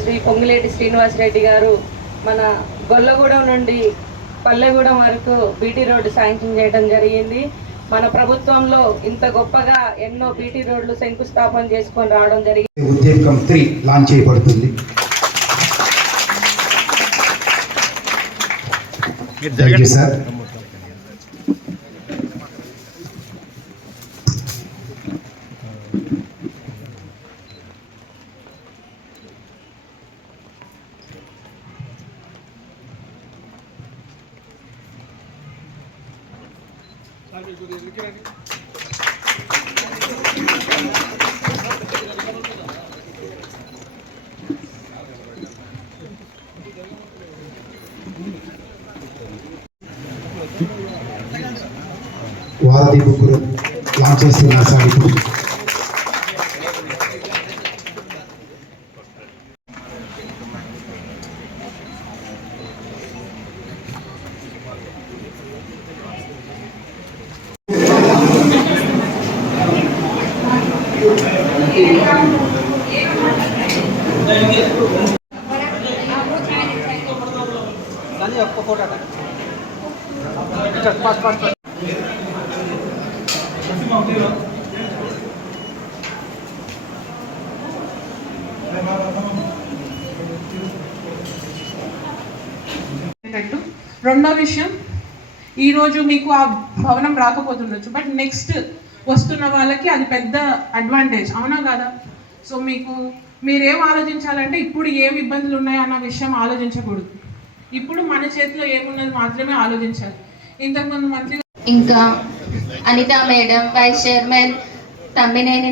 శ్రీ పొంగిలేటి శ్రీనివాస్ రెడ్డి గారు మన గొల్లగూడెం నుండి పల్లెగూడెం వరకు బీటీ రోడ్డు శాంక్షన్ చేయడం జరిగింది. మన ప్రభుత్వంలో ఇంత గొప్పగా ఎన్నో బీటీ రోడ్లు శంకుస్థాపన చేసుకొని రావడం జరిగింది. ఉద్యోగం 3 లాంచ్ చేయబడుతుంది. సార్ వారధి బుక్ లాంచ్ చేస్తున్నారు సార్. ఇప్పుడు రెండో విషయం, ఈరోజు మీకు ఆ భవనం రాకపోతుండొచ్చు, బట్ నెక్స్ట్ వస్తున్న వాళ్ళకి అది పెద్ద అడ్వాంటేజ్, అవునా కదా? సో మీరేం ఆలోచించాలంటే ఇప్పుడు ఏం ఇబ్బందులు ఉన్నాయో అన్న విషయం ఆలోచించకూడదు. ఇప్పుడు మన చేతిలో ఏమున్నది మాత్రమే ఆలోచించాలి. ఇంతకుముందు మంత్రి ఇంకా Anitha madam, vice chairman Tammineni